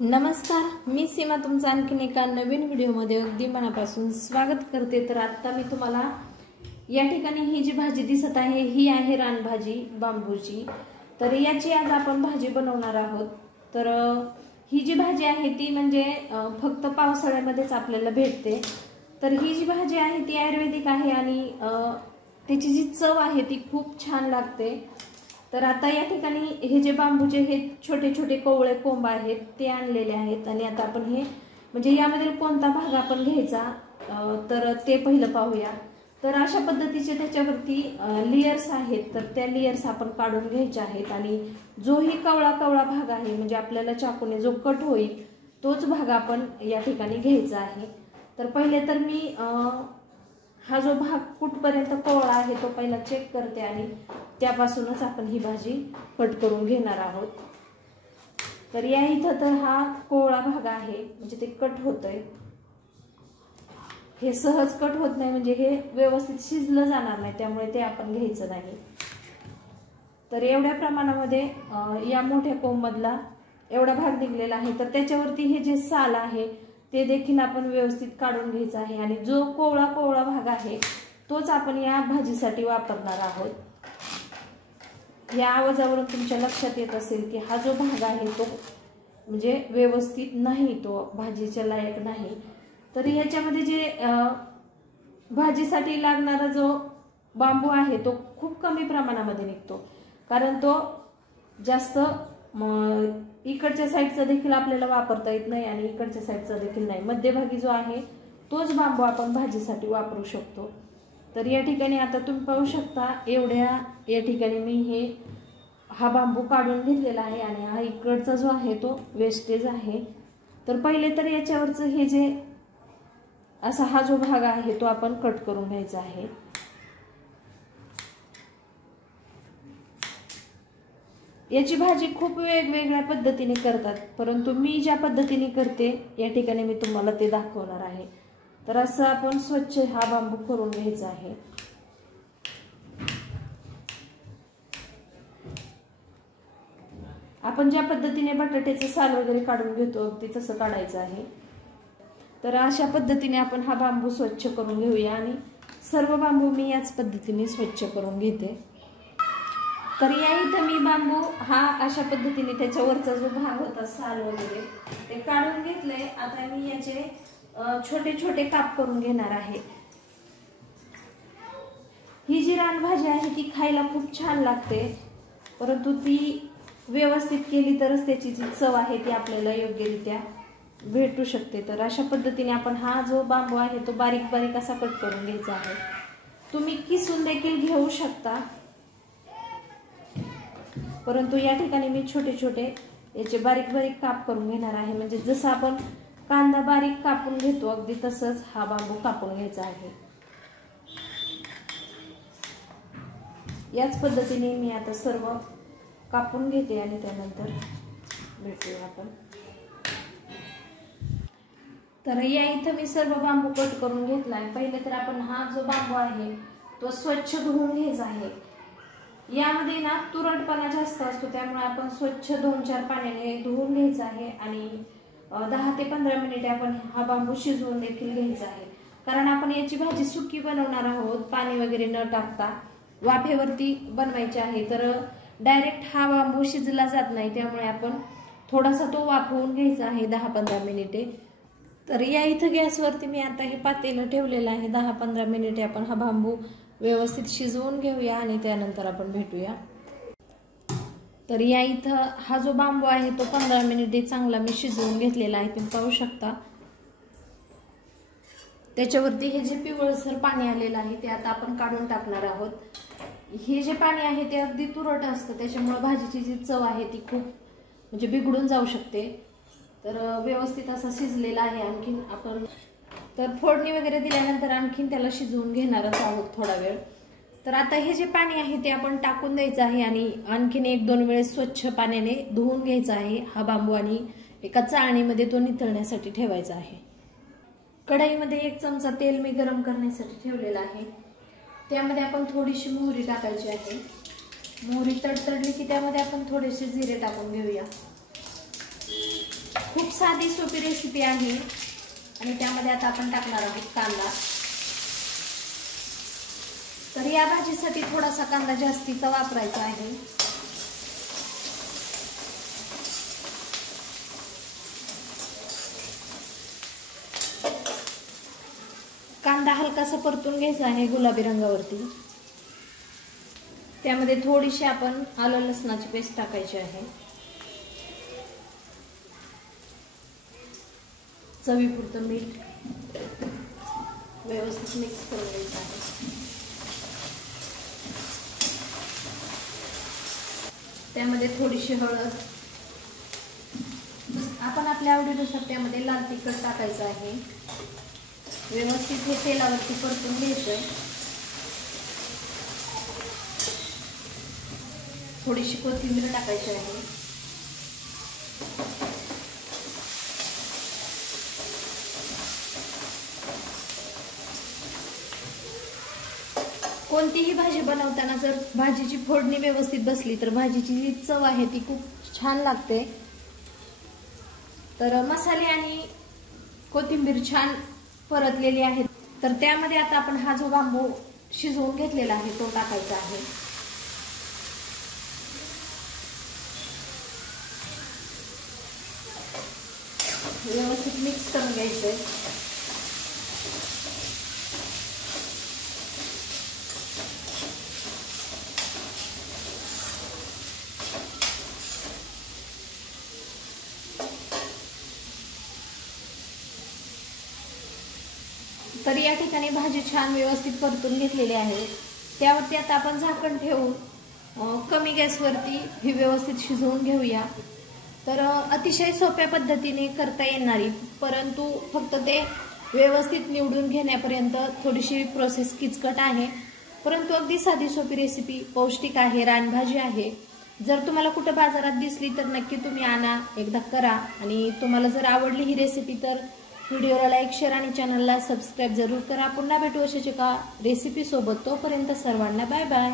नमस्कार, मी सीमा तुमचं आणखीन एका नवीन व्हिडिओमध्ये अगदी मनापासून स्वागत करते। तर आता मी तुम्हाला या ठिकाणी ही जी भाजी दिसत आहे ही आहे रानभाजी बांबूची। तर याची आज आपण भाजी बनवणार आहोत। तर ही जी भाजी आहे ती म्हणजे फक्त पावसाळ्यामध्येच आपल्याला भेटते। तर ही जी भाजी आहे ती आयुर्वेदिक आहे आणि त्याची जी चव आहे ती खूप छान लागते। तर आता या ठिकाणी हे जे बांबूचे हे छोटे छोटे कोवळे कोंब आहेत ते आणलेले आहेत आणि आता आपण हे म्हणजे यामधील कोणता भाग आपण घ्यायचा तर ते पहिलं पाहूया। तर अशा पद्धतीचे त्याच्यावरती लेयर्स आहेत, तर त्या लेयर्स आपण काढून घ्यायचे आहेत आणि जो ही कवळा कवळा भाग आहे म्हणजे आपल्याला चाकूने जो कट होईल तोच भाग आपण या ठिकाणी घ्यायचा आहे। तर पहिले तर मी हा जो भाग कुठपर्यंत कोवळा आहे तो पहिला चेक करते आणि त्यापासूनच आपण ही भाजी कट करून घेणार आहोत। तर या इथं तर हा कोवळा भाग आहे म्हणजे ते कट होतंय, हे सहज कट होत नाही म्हणजे हे व्यवस्थित शिजलं जाणार नाही, त्यामुळे ते आपण घ्यायचं नाही। तर एवढ्या प्रमाणामध्ये या मोठ्या कोंब मधला एवढा भाग निघलेला आहे, तर त्याच्यावरती हे जे साल आहे ते देखील आपण व्यवस्थित काढून घ्यायचं आहे आणि जो कोवळा कोवळा भाग आहे तोच आपण या भाजीसाठी वापरणार आहोत। या आवाजावरून तुमच्या लक्षात येत असेल की हा जो भाग आहे तो म्हणजे व्यवस्थित नाही, तो भाजीच्या लायक नाही। तर याच्यामध्ये जे भाजीसाठी लागणारा जो बांबू आहे तो खूप कमी प्रमाणामध्ये निघतो, कारण तो जास्त इकडच्या साईडचा देखील आपल्याला वापरता येत नाही आणि इकडच्या साईडचा देखील नाही, मध्यभागी जो आहे तोच बांबू आपण भाजीसाठी वापरू शकतो। तर या ठिकाणी आता तुम्ही पाहू शकता एवढ्या या ठिकाणी मी हा बांबू काढून घेतलेला आहे आणि हा इकडचा जो आहे तो वेस्टेज आहे। तर पहिले तर याच्यावरचं हे जे असा हा जो भाग आहे तो आपण कट करून घ्यायचा आहे। याची भाजी खूप वेगवेगळ्या पद्धतीने करतात, परंतु मी ज्या पद्धतीने करते या ठिकाणी मी तुम्हाला ते दाखवणार आहे। तर असं आपण स्वच्छ हा बांबू करून घ्यायचा आहे। आपण ज्या पद्धतीने बटाट्याचे साल वगैरे काढून घेतो अगदी तसं काढायचं आहे। तर अशा पद्धतीने आपण हा बांबू स्वच्छ करून घेऊया आणि सर्व बांबू मी याच पद्धतीने स्वच्छ करून घेते। तर या इथं मी बांबू हा अशा पद्धतीने त्याच्यावरचा जो भाग होता साल वगैरे ते काढून घेतले। आता मी याचे छोटे छोटे काप करून घेणार आहे। ही जी रानभाजी आहे ती खायला खूप छान लागते, परंतु ती व्यवस्थित केली तरच त्याची जी चव आहे ती आपल्याला योग्यरित्या भेटू शकते। तर अशा पद्धतीने आपण हा जो बांबू आहे तो बारीक बारीक असा कट करून घ्यायचा आहे। तुम्ही किसून देखील घेऊ शकता, परंतु या ठिकाणी मी छोटे छोटे याचे बारीक बारीक काप करून घेणार आहे। म्हणजे जसं आपण कांदा बारीक कापून घेतो अगदी तसंच हा बांबू कापून घ्यायचा आहे। याच पद्धतीने मी आता सर्व कापून घेते आणि त्यानंतर भेटूया आपण। तर या इथं मी सर्व बांबू कट करून घेतलाय। पहिले तर आपण हा जो बांबू आहे तो स्वच्छ धुवून घ्यायचा आहे। यामध्ये ना तुरटपणा जास्त असतो, त्यामुळे आपण स्वच्छ 2-4 पाण्याने धुवून घ्यायचा आहे आणि 10 ते 15 मिनिटे आपण हा बांबू शिजवून देखील घ्यायचा आहे। कारण आपण याची भाजी सुकी बनवणार आहोत, पाणी वगैरे न टाकता वाफेवरती बनवायची आहे। तर डायरेक्ट हा बांबू शिजला जात नाही, त्यामुळे आपण थोडासा तो वाफवून घ्यायचा आहे 10-15 मिनिटे। तर या इथं गॅसवरती मी आता हे पातेलं ठेवलेलं आहे। 10-15 मिनिटे आपण हा बांबू व्यवस्थित शिजवून घेऊया आणि त्यानंतर आपण भेटूया। तर या इथं हा जो बांबू आहे तो 15 मिनिटे चांगला मी शिजवून घेतलेला आहे। तुम्ही पाहू शकता त्याच्यावरती हे जे पिवळसर पाणी आलेलं आहे ते आता आपण काढून टाकणार आहोत। हे जे पाणी आहे ते अगदी तुरट असतं, त्याच्यामुळे भाजीची जी चव आहे ती खूप म्हणजे बिघडून जाऊ शकते। तर व्यवस्थित असा शिजलेला आहे। आणखीन आपण तर फोडणी वगैरे दिल्यानंतर आणखीन त्याला शिजवून घेणारच आहोत थोडा वेळ। तर आता हे जे पाणी आहे ते आपण टाकून द्यायचं आहे आणि आणखीन 1-2 वेळेस स्वच्छ पाण्याने धुवून घ्यायचा आहे हा बांबू आणि एका चाळणीमध्ये तो निथळण्यासाठी ठेवायचा आहे। कढईमध्ये 1 चमचा तेल मी गरम करण्यासाठी ठेवलेला आहे। त्यामध्ये आपण थोडीशी मोहरी टाकायची आहे। मोहरी तडतडली की त्यामध्ये आपण थोडेसे जिरे टाकून घेऊया। खूप साधी सोपी रेसिपी आहे आणि त्यामध्ये आता आपण टाकणार आहोत कांदा। तर या भाजीसाठी थोडासा कांदा जास्तीचा वापरायचा आहे। कांदा हलकासा परतून घ्यायचा आहे गुलाबी रंगावरती। त्यामध्ये थोडीशी आपण आलं लसणाची पेस्ट टाकायची आहे। चवीपुरतं मीठ व्यवस्थित मिक्स करून घ्यायचं आहे। त्यामध्ये थोडीशी हळद, आपण आपल्या आवडीनुसार त्यामध्ये लाल तिखट टाकायचं आहे। व्यवस्थित हे तेलावरती परतून घ्यायचं। थोडीशी कोथिंबीर टाकायची आहे। कोणतीही भाजी बनवताना जर भाजीची फोडणी व्यवस्थित बसली तर भाजीची जी चव आहे ती खूप छान लागते। तर मसाले आणि कोथिंबीर छान परतलेली आहे। तर त्यामध्ये आता आपण हा जो बांबू शिजवून घेतलेला आहे तो टाकायचा आहे। व्यवस्थित मिक्स करून घ्यायचंय। तर या ठिकाणी भाजी छान व्यवस्थित परतून घेतलेली आहे। त्यावरती आता आपण झाकण ठेवून कमी गॅसवरती ही व्यवस्थित शिजवून घेऊया। तर अतिशय सोप्या पद्धतीने करता येणारी, परंतु फक्त ते व्यवस्थित निवडून घेण्यापर्यंत थोडीशी प्रोसेस किचकट आहे, परंतु अगदी साधी सोपी रेसिपी, पौष्टिक आहे, रानभाजी आहे। जर तुम्हाला कुठे बाजारात दिसली तर नक्की तुम्ही आणा, एकदा करा। आणि तुम्हाला जर आवडली ही रेसिपी तर व्हिडिओला लाईक, शेअर आणि चॅनलला सबस्क्राईब जरूर करा। पुन्हा भेटू अशाच एका रेसिपी सोबत। तोपर्यंत सर्वांना बाय बाय।